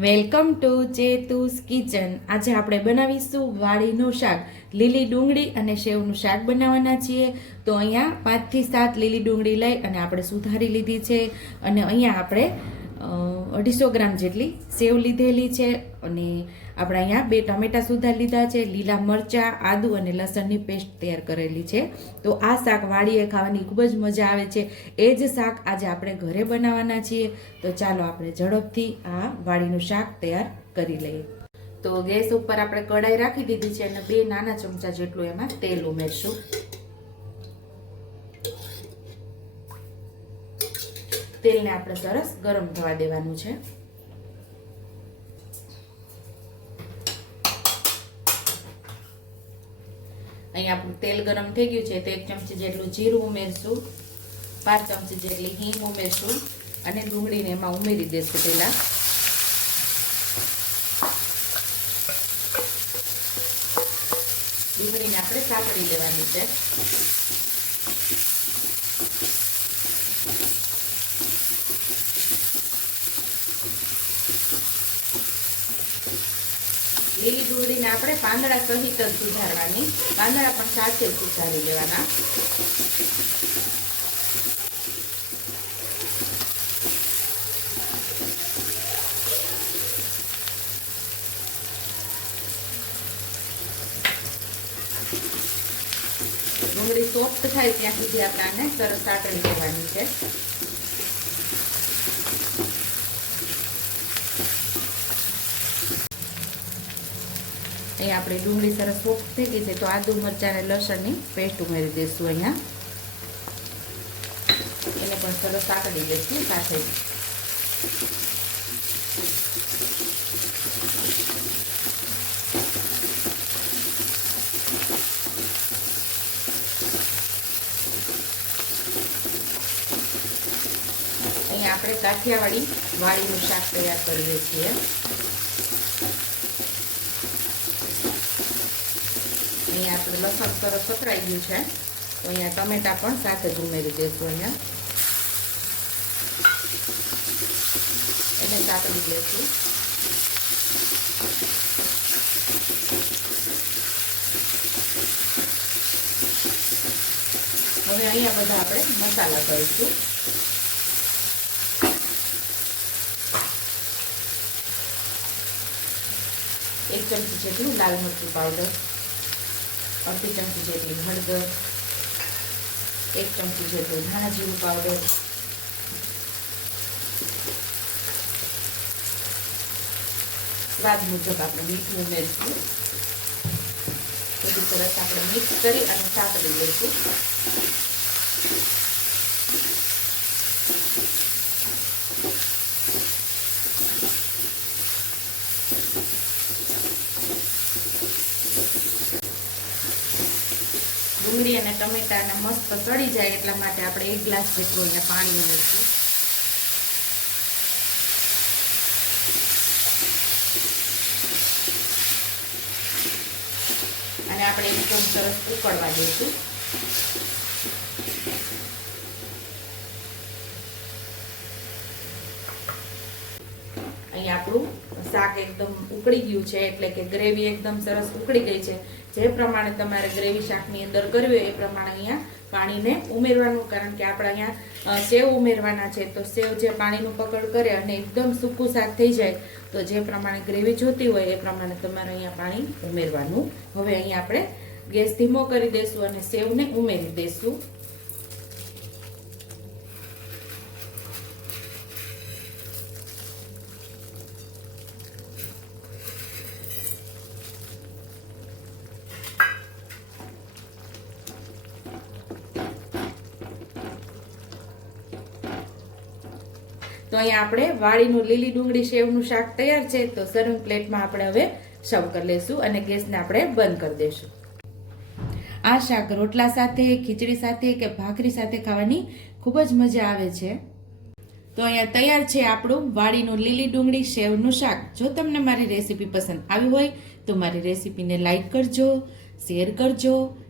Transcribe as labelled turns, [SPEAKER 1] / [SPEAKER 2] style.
[SPEAKER 1] Welcome to ચેતુસ kitchen. આજે આપણે બનાવીશું વાડીનું શાક. લીલી ડુંગળી અને સેવનું શાક બનાવવાના છીએ. તો અહીંયા પાંચથી સાત લીલી ડુંગળી લઈ અને આપણે સુધારી લીધી છે. અને અહીંયા આપણે અઢીસો ગ્રામ જેટલી સેવ લીધેલી છે અને આપણે અહીંયા બે ટમેટા સુધા લીધા છે, લીલા મરચાં, આદુ અને લસણની પેસ્ટ તૈયાર કરેલી છે. તો આ શાક વાડીએ ખાવાની ખૂબ જ મજા આવે છે. એ જ શાક આજે આપણે ઘરે બનાવવાના છીએ. તો ચાલો આપણે ઝડપથી આ વાડીનું શાક તૈયાર કરી લઈએ. તો ગેસ ઉપર આપણે કઢાઈ રાખી દીધી છે અને બે નાના ચમચા જેટલું એમાં તેલ ઉમેરશું. તેલને આપણે સરસ ગરમ થવા દેવાનું છે. અહીંયા આપણું તેલ ગરમ થઈ ગયું છે, તો એક ચમચી જેટલું જીરું ઉમેરશું, પાંચ ચમચી જેટલી હિંગ ઉમેરશું, અને ડુંગળીને એમાં ઉમેરી દેશું પહેલા. ડુંગળીને આપણે સાંકળી લેવાની છે. લીલી ડુંગળીને આપણે પાંદડા સહિત જ સુધારવાની. પાંદડા પણ સાથે જ સુધારી લેવાના. ડુંગળી સોફ્ટ થાય ત્યાં સુધી આપણે આને સરસ સાંકળી લેવાની છે. અહીંયા આપણે ડુંગળી સરસ સોફ્ટ થઈ ગઈ છે, તો આદુ મરચાં અને લસણની પેસ્ટ ઉમેરી દઈશું અહીંયા. એને પણ સરસ સાંકળી દઈશું સાથે. અહીંયા આપણે કાઠિયાવાડી વાડીનું શાક તૈયાર કરીએ છીએ. અહીંયા આપણે લસણ સરસ સતરાઈ ગયું છે. તો અહીંયા ટમેટા પણ સાથે જ ઉમેરી દઈશું અહીંયા. એને સાતડી લેશું. હવે અહીંયા બધા આપણે મસાલા કરીશું. એક ચમચી જેટલું લાલ મરચું પાવડર અડધી ચમચી જેટલી હળદર એક ચમચી જેટલું ધાણા જીરું પાવડર, સ્વાદ મુજબ આપણે મીઠું ઉમેરીશું. બધું સરસ આપણે મિક્સ કરી અને સાતળી લઈશું. ડુંગળી અને ટમેટાને મસ્ત સડી જાય એટલા માટે આપણે એક ગ્લાસ જેટલું અહીંયા પાણી ઉમેરીશું. અને આપણે એકદમ સરસ ઉકળવા દઈશું. અહીંયા આપણું શાક એકદમ ઉકળી ગયું છે, એટલે કે ગ્રેવી એકદમ સરસ ઉકળી ગઈ છે. જે પ્રમાણે તમારે ગ્રેવી શાકની અંદર કરવી હોય એ પ્રમાણે અહીંયા પાણીને ઉમેરવાનું, કારણ કે આપણે અહીંયા સેવ ઉમેરવાના છે, તો સેવ જે પાણીનું પકડ કરે અને એકદમ સૂકું શાક થઈ જાય, તો જે પ્રમાણે ગ્રેવી જોતી હોય એ પ્રમાણે તમારે અહીંયા પાણી ઉમેરવાનું. હવે અહીંયા આપણે ગેસ ધીમો કરી દઈશું અને સેવને ઉમેરી દઈશું. તો અહીંયા આપણે વાળીનું લીલી ડુંગળી સેવનું શાક તૈયાર છે, તો સર્વિંગ પ્લેટમાં આપણે હવે સર્વ કરી લઈશું અને ગેસને આપણે બંધ કરી દઈશું આ શાક રોટલા સાથે, ખીચડી સાથે કે ભાખરી સાથે ખાવાની ખૂબ જ મજા આવે છે. તો અહીંયા તૈયાર છે આપણું વાડીનું લીલી ડુંગળી સેવનું શાક. જો તમને મારી રેસીપી પસંદ આવી હોય, તો મારી રેસીપીને લાઈક કરજો, શેર કરજો